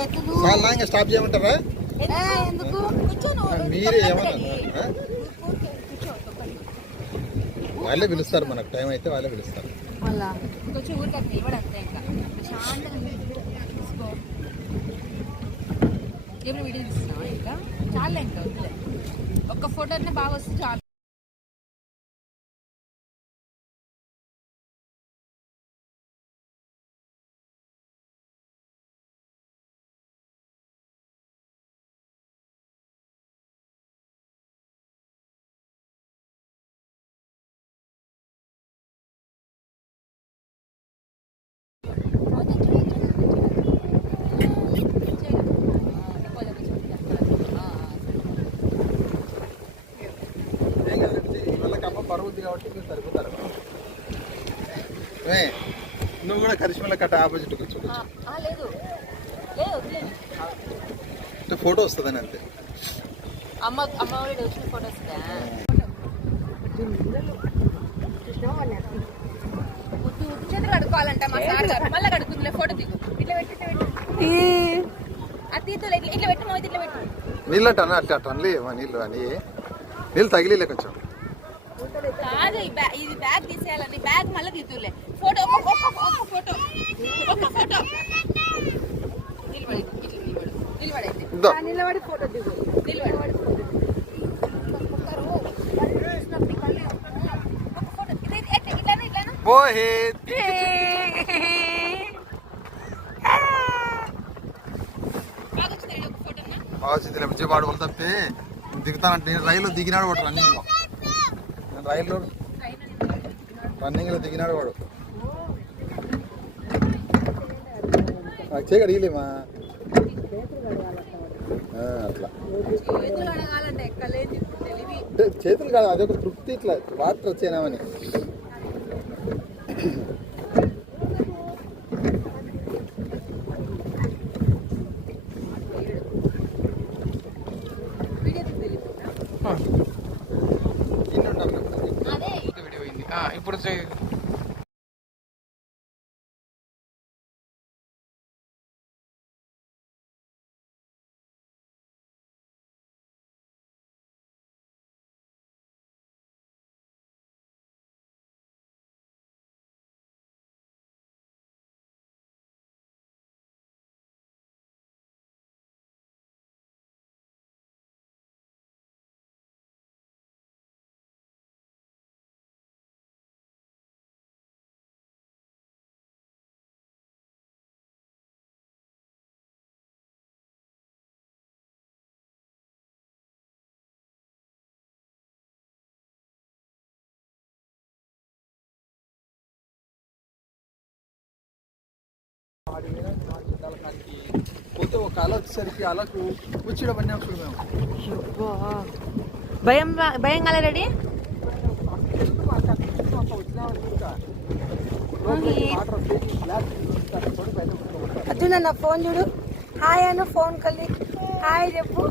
ఇంకా స్టాప్ చేయమంటారా? ఎందుకు? మీరే ఏమన్నా? వాళ్ళే. పిలుస్తారు మనకు టైం అయితే వాళ్ళే పిలుస్తారు. కొంచెం ఊరికి నిలబడి అంతే కాబట్టి మీరు సరిపోతారు. ఏ, నువ్వు కూడా కరిష్మల కట్ట ఆపోజిట్ కూర్చో ఫోటో వస్తుందని అంతే. అమ్మ అమ్మ వచ్చిన ఫోటోస్ చేతులు కడుక్కోవాలంట మా సార్ గారు. మళ్ళీ కడుక్కుందిలే ఫోటో దిగు ఇట్లా పెట్టి తీతులు ఇట్లా ఇట్లా అట్ట అట్లా అట్ట అనలే నీళ్ళు అని నీళ్ళు తగిలిలే కొంచెం. కాదు ఈ బ్యాగ్ ఇది బ్యాగ్ తీసేయాలని బ్యాగ్ మళ్ళీ తీతులే ఫోటో ఒక్క ఫోటో. ఒక్క ఫోటో. నిలబడి ఫోటో దిగు. నిలబడి. బాగా ఆలోచించలే విజయవాడ తప్పితే దిగుతానంటే నేను రైలు దిగినాడు వాడు రన్నింగ్లో. రైల్లో రన్నింగ్లో దిగినాడు వాడు. నాకు చేయి అడిగలేమా అట్లా. చేతులు కాదు అదొక తృప్తి ఇట్లా వాటర్ వచ్చేనామని ఇప్పుడు వచ్చేసరికి అలకు కూర్చోడం పని చూడు మేము భయం భయం కాలే రెడీ? అర్జున్ నా ఫోన్ చూడు. హాయ్ అను ఫోన్ కలిగి హాయ్ చెప్పు.